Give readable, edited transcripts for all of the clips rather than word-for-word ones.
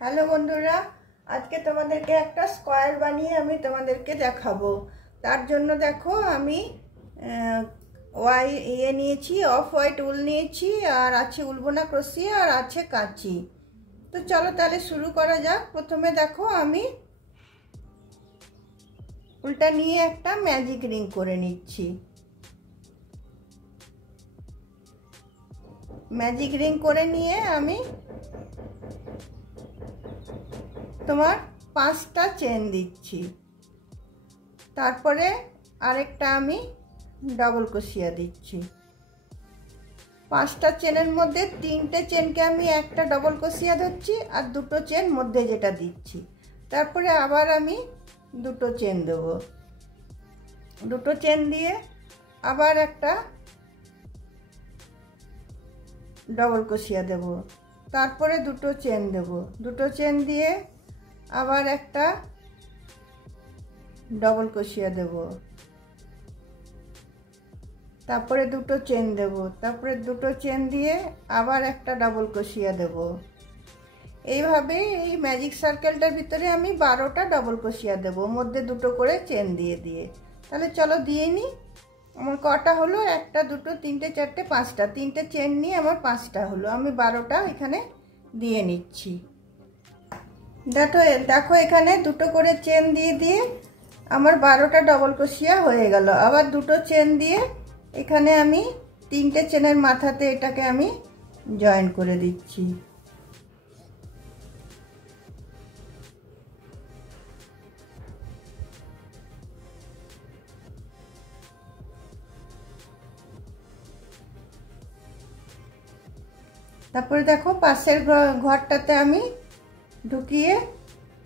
Hello বন্ধুরা, আজকে তোমাদেরকে একটা স্কোয়ার বানিয়ে আমি তোমাদেরকে দেখাবো। তার জন্য দেখো আমি নিয়েছি, অফ হোয়াইট উল নিয়েছি, আর আছে উলবোনা ক্রোশিয়া, আর আছে কাঁচি। তো চলো তাহলে শুরু করা যাক। প্রথমে দেখো আমি উলটা নিয়ে একটা ম্যাজিক রিং করে নিচ্ছি। ম্যাজিক রিং করে নিয়ে আমি তোমার 5টা চেন দিচ্ছি। তারপরে আরেকটা আমি ডাবল ক্রোশিয়া দিচ্ছি। 5টা চেনের মধ্যে 3টে চেনকে আমি একটা ডাবল ক্রোশিয়া ধরছি, আর 2টো চেন মধ্যে যেটা দিচ্ছি। তারপরে আবার আমি 2টো চেন দেব। 2টো চেন দিয়ে আবার একটা ডাবল ক্রোশিয়া দেব। তারপরে 2টো চেন দেব। 2টো চেন দিয়ে আবার একটা ডাবল ক্রোশিয়া দেব। তারপরে 2টো চেন দেব। তারপরে 2টো চেন দিয়ে আবার একটা ডাবল ক্রোশিয়া দেব। এইভাবে এই ম্যাজিক সার্কেলটার ভিতরে আমি 12টা ডাবল ক্রোশিয়া দেব, মধ্যে 2টো করে চেন দিয়ে দিয়ে। তাহলে চলো দিয়ে নিই। আমার কটা হলো? 1টা 2টো 3টে 4টে 5টা। 3টে চেন নিয়ে আমার 5টা হলো। আমি 12টা এখানে দিয়ে নিচ্ছি। দেখো এখানে 2টো করে চেন দিয়ে দিয়ে আমার 12টা ডাবল ক্রোশিয়া হয়ে গেল। আবার 2টো চেন দিয়ে এখানে আমি 3টে চেনের মাথাতে এটাকে আমি জয়েন করে দিচ্ছি। তারপরে দেখো পাশের ঘরটাতে আমি ঢুকিয়ে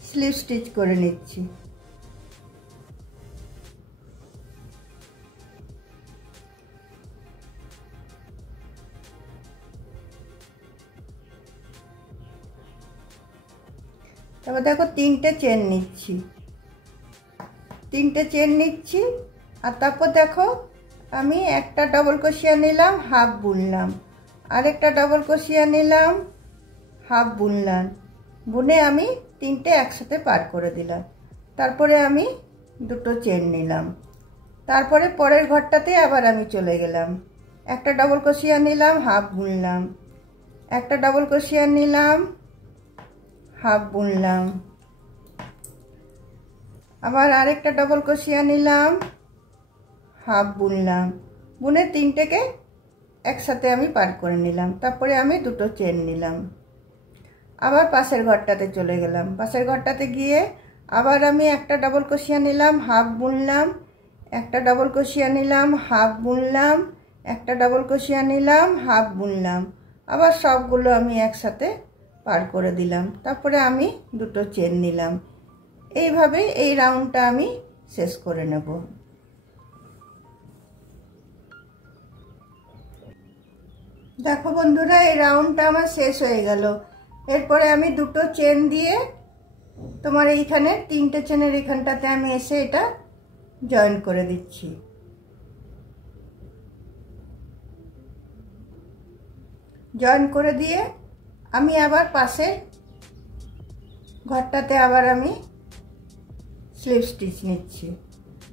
স্লিপ স্টিচ করে নিচ্ছি। তারপর দেখো 3টে চেন নিচ্ছি। 3টে চেন নিচ্ছি। আর তারপর দেখো আমি একটা ডাবল ক্রোশিয়া নিলাম, হাফ বুনলাম, আরেকটা ডাবল ক্রোশিয়া নিলাম, হাফ বুনলাম, বুনে আমি 3টে একসাথে পার করে দিলাম। তারপরে আমি 2টো চেন নিলাম। তারপরে পরের ঘরটাতে আবার আমি চলে গেলাম। একটা ডাবল ক্রোশিয়া নিলাম, হাফ বুনলাম, একটা ডাবল ক্রোশিয়া নিলাম, হাফ বুনলাম, আবার আরেকটা ডাবল ক্রোশিয়া নিলাম, হাফ বুনলাম, বুনে 3টেকে একসাথে আমি পার করে নিলাম। তারপরে আমি 2টো চেন নিলাম। আবার পাশের ঘরটাতে চলে গেলাম। পাশের ঘরটাতে গিয়ে আবার আমি একটা ডাবল ক্রোশিয়া নিলাম, হাফ বুনলাম, একটা ডাবল ক্রোশিয়া নিলাম, হাফ বুনলাম, একটা ডাবল ক্রোশিয়া নিলাম, হাফ বুনলাম, আবার সবগুলো আমি একসাথে পার করে দিলাম। তারপরে আমি 2টো চেন নিলাম। এইভাবে এই রাউন্ডটা আমি শেষ করে নেব। দেখো বন্ধুরা, এই রাউন্ডটা আমার শেষ হয়ে গেল। এরপরে আমি 2টো চেন দিয়ে তোমার এইখানে 3টে চেনের এখানটাতে আমি এসে এটা জয়েন করে দিচ্ছি। জয়েন করে দিয়ে আমি আবার পাশের ঘরটাতে আবার আমি স্লিপ স্টিচ নিচ্ছি।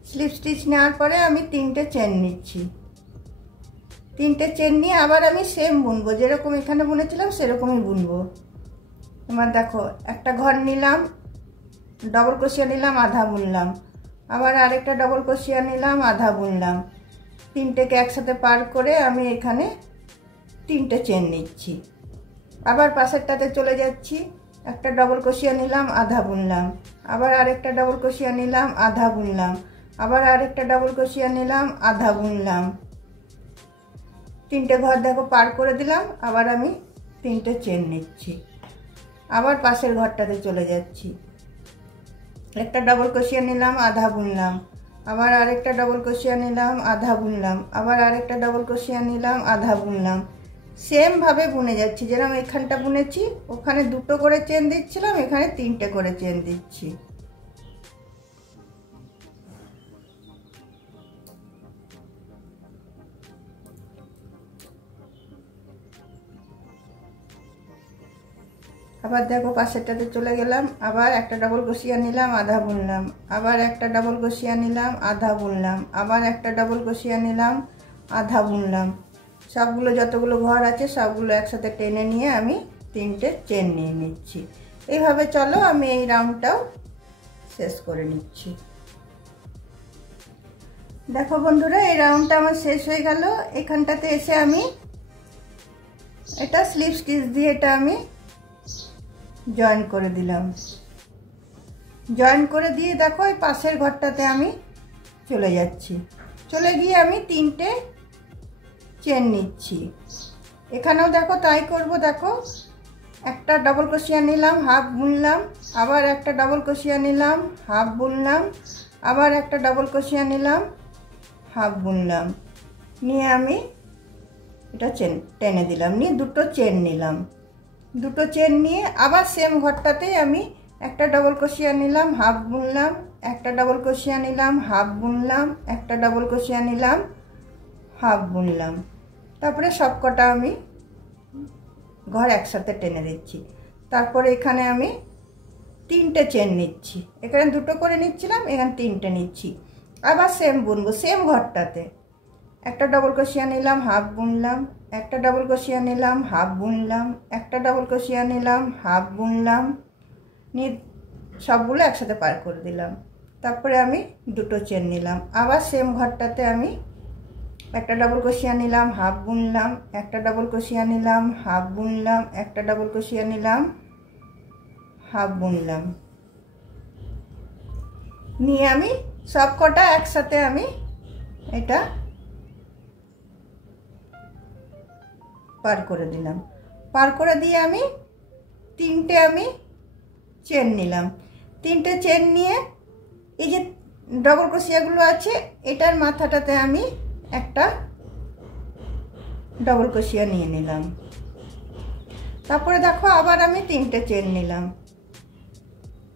স্লিপ স্টিচ নেওয়ার পরে আমি 3টে চেন নিচ্ছি। 3টে চেন নিয়ে আবার আমি সেম বুনবো, যেরকম এখানে বুনেছিলাম সেরকমই বুনবো। তোমার দেখো একটা ঘর নিলাম, ডাবল ক্রোশিয়া নিলাম, আধা বুনলাম, আবার আরেকটা ডাবল ক্রোশিয়া নিলাম, আধা বুনলাম, 3টেকে একসাথে পার করে আমি এখানে 3টে চেন নিচ্ছি। আবার পাশেরটাতে চলে যাচ্ছি, একটা ডাবল ক্রোশিয়া নিলাম, আধা বুনলাম, আবার আরেকটা ডাবল ক্রোশিয়া নিলাম, আধা বুনলাম, আবার আরেকটা ডাবল ক্রোশিয়া নিলাম, আধা বুনলাম, 3টে ঘর দেখো পার করে দিলাম। আবার আমি 3টে চেন নিচ্ছি। আবার পাশের ঘরটাতে চলে যাচ্ছি, একটা ডাবল ক্রোশিয়া নিলাম, আধা বুনলাম, আবার আরেকটা ডাবল ক্রোশিয়া নিলাম, আধা বুনলাম, আবার আরেকটা ডাবল ক্রোশিয়া নিলাম, আধা বুনলাম। সেম ভাবে বুনে যাচ্ছি, যেরকম এখানটা বুনেছি ওখানে 2টো করে চেন দিচ্ছিলাম, এখানে 3টে করে চেন দিচ্ছি। আবার দেখো পাশেরটাতে চলে গেলাম, আবার একটা ডবল ক্রোশিয়া নিলাম, আধা বুনলাম, আবার একটা ডবল ক্রোশিয়া নিলাম, আধা বুনলাম, আবার একটা ডবল ক্রোশিয়া নিলাম, আধা বুনলাম। সবগুলো যতগুলো ঘর আছে সবগুলো একসাথে টেনে নিয়ে আমি 3টে চেন নিয়ে নিচ্ছি। এইভাবে চলো আমি এই রাউন্ডটাও শেষ করে নিচ্ছি। দেখো বন্ধুরা, এই রাউন্ডটা আমার শেষ হয়ে গেল। এখানটাতে এসে আমি এটা স্লিপ স্টিচ দিয়ে এটা আমি জয়েন করে দিলাম। জয়েন করে দিয়ে দেখো এই পাশের ঘরটাতে আমি চলে যাচ্ছি। চলে গিয়ে আমি 3টে চেন নিচ্ছি। এখানেও দেখো তাই করব। দেখো একটা ডবল ক্রোশিয়া নিলাম, হাফ বুনলাম, আবার একটা ডবল ক্রোশিয়া নিলাম, হাফ বুনলাম, আবার একটা ডবল ক্রোশিয়া নিলাম, হাফ বুনলাম, নিয়ে আমি এটা চেন টেনে দিলাম, নিয়ে 2টো চেন নিলাম। 2টো চেন নিয়ে আবার সেম ঘরটাতেই আমি একটা ডবল ক্রোশিয়া নিলাম, হাফ বুনলাম, একটা ডবল ক্রোশিয়া নিলাম, হাফ বুনলাম, একটা ডবল ক্রোশিয়া নিলাম, হাফ বুনলাম। তারপরে সবকটা আমি ঘর একসাথে টেনে দিচ্ছি। তারপরে এখানে আমি 3টে চেন নিচ্ছি। এখানে 2টো করে নিচ্ছিলাম, এখানে 3টে নিচ্ছি। আবার সেম বুনবো সেম ঘরটাতে। একটা ডবল ক্রোশিয়া নিলাম, হাফ বুনলাম, একটা ডবল ক্রোশিয়া নিলাম, হাফ বুনলাম, একটা ডবল ক্রোশিয়া নিলাম, হাফ বুনলাম, নিয়ে সবগুলো একসাথে পার করে দিলাম। তারপরে আমি 2টো চেন নিলাম। আবার সেম ঘরটাতে আমি একটা ডবল ক্রোশিয়া নিলাম, হাফ বুনলাম, একটা ডবল ক্রোশিয়া নিলাম, হাফ বুনলাম, একটা ডবল ক্রোশিয়া নিলাম, হাফ বুনলাম, নিয়ে আমি সবকটা একসাথে আমি এটা পার করে দিলাম। পার করে দিয়ে আমি 3টে আমি চেন নিলাম। 3টে চেন নিয়ে এই যে ডবল ক্রোশিয়াগুলো আছে এটার মাথাটাতে আমি একটা ডবল ক্রোশিয়া নিয়ে নিলাম। তারপরে দেখো আবার আমি 3টে চেন নিলাম।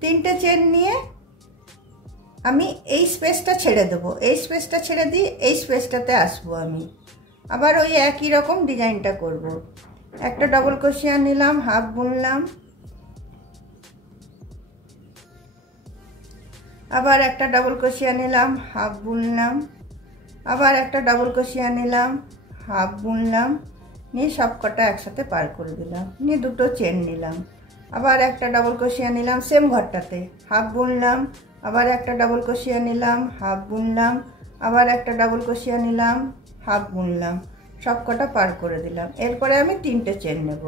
3টে চেন নিয়ে আমি এই স্পেসটা ছেড়ে দেবো। এই স্পেসটা ছেড়ে দিয়ে এই স্পেসটাতে আসবো। আমি আবার ওই একই রকম ডিজাইনটা করব। একটা ডবল ক্রোশিয়া নিলাম, হাফ বুনলাম, আবার একটা ডবল ক্রোশিয়া নিলাম, হাফ বুনলাম, আবার একটা ডবল ক্রোশিয়া নিলাম, হাফ বুনলাম, নিয়ে সবকটা একসাথে পার করে দিলাম। নিয়ে 2টো চেন নিলাম। আবার একটা ডবল ক্রোশিয়া নিলাম সেম ঘরটাতে, হাফ বুনলাম, আবার একটা ডবল ক্রোশিয়া নিলাম, হাফ বুনলাম, আবার একটা ডবল ক্রোশিয়া নিলাম, হাফ বুনলাম, সবকটা পার করে দিলাম। এরপরে আমি 3টে চেন নেব।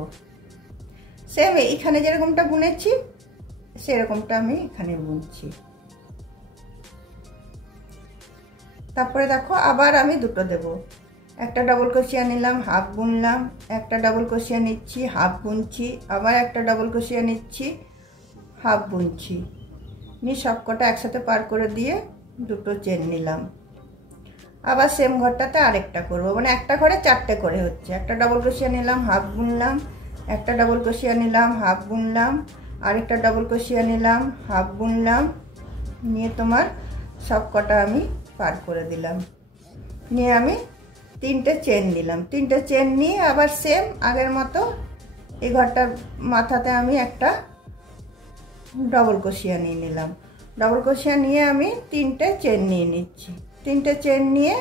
সেম এইখানে যেরকমটা বুনেছি সেরকমটা আমি এখানে বুনছি। তারপরে দেখো আবার আমি 2টো দেব। একটা ডবল ক্রোশিয়া নিলাম, হাফ বুনলাম, একটা ডবল ক্রোশিয়া নিচ্ছি, হাফ বুনছি, আবার একটা ডবল ক্রোশিয়া নিচ্ছি, হাফ বুনছি, নিয়ে সবকটা একসাথে পার করে দিয়ে 2টো চেন নিলাম। আবার সেম ঘরটাতে আরেকটা করব, মানে একটা ঘরে 4টে করে হচ্ছে। একটা ডবল ক্রোশিয়া নিলাম, হাফ বুনলাম, একটা ডবল ক্রোশিয়া নিলাম, হাফ বুনলাম, আরেকটা ডবল ক্রোশিয়া নিলাম, হাফ বুনলাম, নিয়ে তোমার সবকটা আমি পার করে দিলাম। নিয়ে আমি 3টে চেন নিলাম। 3টে চেন নিয়ে আবার সেম আগের মতো এই ঘরটার মাথাতে আমি একটা ডবল ক্রোশিয়া নিয়ে নিলাম। ডবল ক্রোশিয়া নিয়ে আমি 3টে চেন নিয়ে নিচ্ছি। 3টে চেন নিয়ে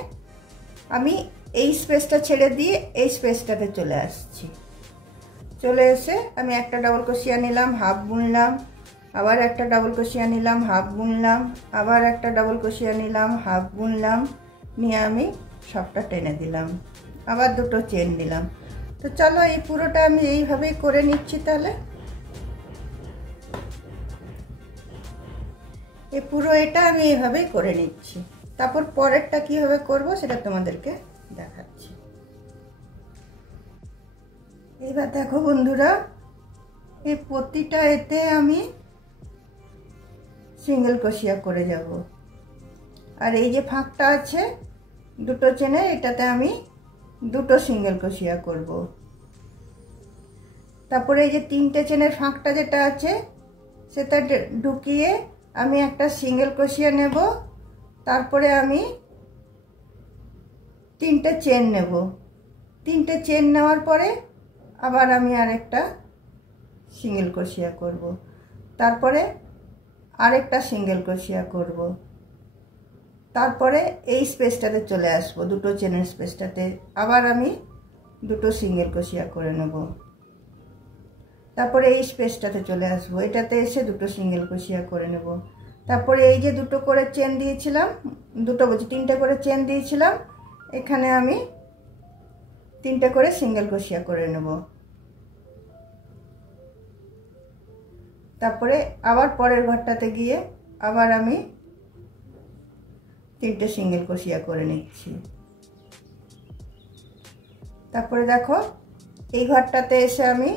আমি এই স্পেসটা ছেড়ে দিয়ে এই স্পেসটাতে চলে আসছি। চলে এসে আমি একটা ডবল ক্রোশিয়া নিলাম, হাফ বুনলাম, আবার একটা ডবল ক্রোশিয়া নিলাম, হাফ বুনলাম, আবার একটা ডবল ক্রোশিয়া নিলাম, হাফ বুনলাম, নিয়ে আমি সবটা টেনে দিলাম। আবার 2টো চেন দিলাম। তো চলো এই পুরোটা আমি এইভাবেই করে নিচ্ছি। তাহলে এই পুরো এটা আমি এইভাবেই করে নিচ্ছি। তারপর পরেরটা কিভাবে করব সেটা তোমাদেরকে দেখাচ্ছি। এবার দেখো বন্ধুরা, এই প্রতিটা এতে আমি সিঙ্গেল ক্রোশিয়া করে যাব। আর এই যে ফাঁকটা আছে 2টো চেনের, এটাতে আমি 2টো সিঙ্গেল ক্রোশিয়া করব। তারপরে এই যে 3টে চেনের ফাঁকটা যেটা আছে সেটা ঢুকিয়ে আমি একটা সিঙ্গেল ক্রোশিয়া নেব। তারপরে আমি 3টে চেন নেব। 3টে চেন নেওয়ার পরে আবার আমি আরেকটা সিঙ্গেল ক্রোশিয়া করব, তারপরে আরেকটা সিঙ্গেল ক্রোশিয়া করব, তারপরে এই স্পেসটাতে চলে আসব, দুটো চেনের স্পেসটাতে আবার আমি দুটো সিঙ্গেল ক্রোশিয়া করে নেব, তারপরে এই স্পেসটাতে চলে আসব, এটাতে এসে দুটো সিঙ্গেল ক্রোশিয়া করে নেব, তারপরে এই যে দুটো করে চেন দিয়েছিলাম, দুটো বলছি তিনটে করে চেন দিয়েছিলাম, এখানে আমি তিনটে করে সিঙ্গেল ক্রোশিয়া করে নেব, তারপরে আবার পরের ঘরটাতে গিয়ে আবার আমি তিনটে সিঙ্গেল ক্রোশিয়া করে নিচ্ছি। তারপরে দেখো এই ঘরটাতে এসে আমি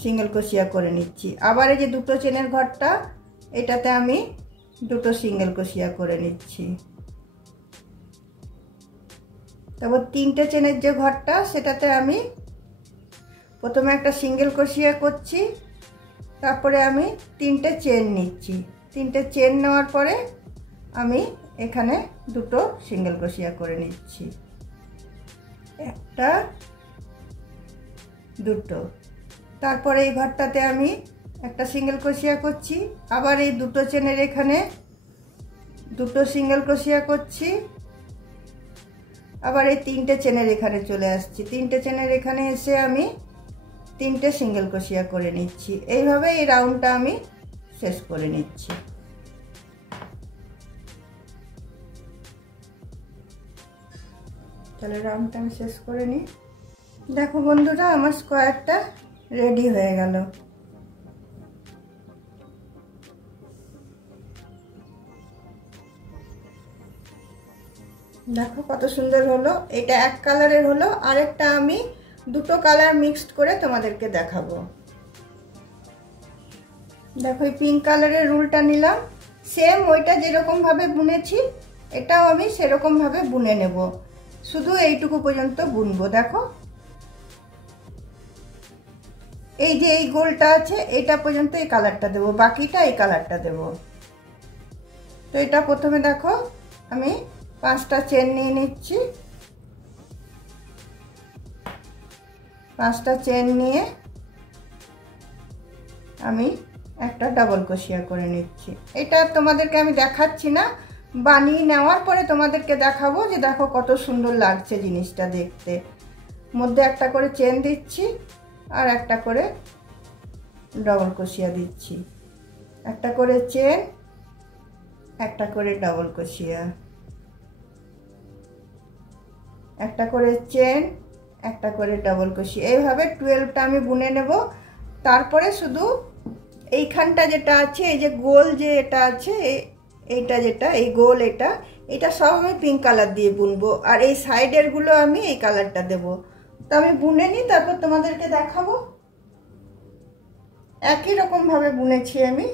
সিঙ্গেল ক্রোশিয়া করে নিচ্ছি, আবার এই যে দুটো চেনের ঘরটা এটাতে আমি দুটো সিঙ্গেল ক্রোশিয়া করে নিচ্ছি, তারপর তিনটে চেনের যে ঘরটা সেটাতে আমি প্রথমে একটা সিঙ্গেল ক্রোশিয়া করছি, তারপরে আমি তিনটে চেন নিচ্ছি, তিনটে চেন নেওয়ার পরে আমি এখানে দুটো সিঙ্গেল ক্রোশিয়া করে নিচ্ছি, একটা দুটো, তারপরে এই ঘরটাতে আমি একটা সিঙ্গেল ক্রোশিয়া করছি, আবার এই দুটো চেনের এখানে দুটো সিঙ্গেল ক্রোশিয়া করছি, আবার এই তিনটে চেনের এখানে চলে আসছি, তিনটে চেনের এখানে এসে আমি তিনটে সিঙ্গেল ক্রোশিয়া করে নিচ্ছি, এইভাবে এই রাউন্ডটা আমি শেষ করে নিচ্ছি। তাহলে রাউন্ডটা আমি শেষ করে নিই। দেখো বন্ধুরা আমার স্কোয়ারটা রেডি হয়ে গেল। দেখো কত সুন্দর হলো, এটা এক কালারের হলো, আরেকটা আমি দুটো কালার মিক্সড করে তোমাদেরকে দেখাবো। দেখো এই পিঙ্ক কালারের রুলটা নিলাম, সেম ওইটা যেরকম ভাবে বুনেছি এটাও আমি সেরকম ভাবে বুনে নেব, শুধু এইটুকু পর্যন্ত বুনবো। দেখো এই যে এই গোলটা আছে এটা পর্যন্ত এই কালারটা দেবো, বাকিটা এই কালারটা দেব। তো এটা প্রথমে দেখো আমি 5টা চেন নিয়ে নিচ্ছি, 5টা চেন নিয়ে আমি একটা ডাবল ক্রোশিয়া করে নিচ্ছি। এটা তোমাদেরকে আমি দেখাচ্ছি না, বানিয়ে নেওয়ার পরে তোমাদেরকে দেখাবো যে দেখো কত সুন্দর লাগছে জিনিসটা দেখতে। মধ্যে একটা করে চেন দিচ্ছি আর একটা করে ডাবল ক্রোশিয়া দিচ্ছি, একটা করে চেন একটা করে ডাবল ক্রোশিয়া, একটা করে চেন একটা করে ডাবল ক্রোশিয়া, এইভাবে 12টা আমি বুনে নেব। তারপরে শুধু এইখানটা যেটা আছে এই যে গোল যে এটা আছে এইটা যেটা এই গোল এটা সব আমি পিঙ্ক কালার দিয়ে বুনবো, আর এই সাইডের গুলো আমি এই কালারটা দেব। তো আমি বুনে নিই তারপর তোমাদেরকে দেখাবো। একই রকম ভাবে বুনেছি আমি।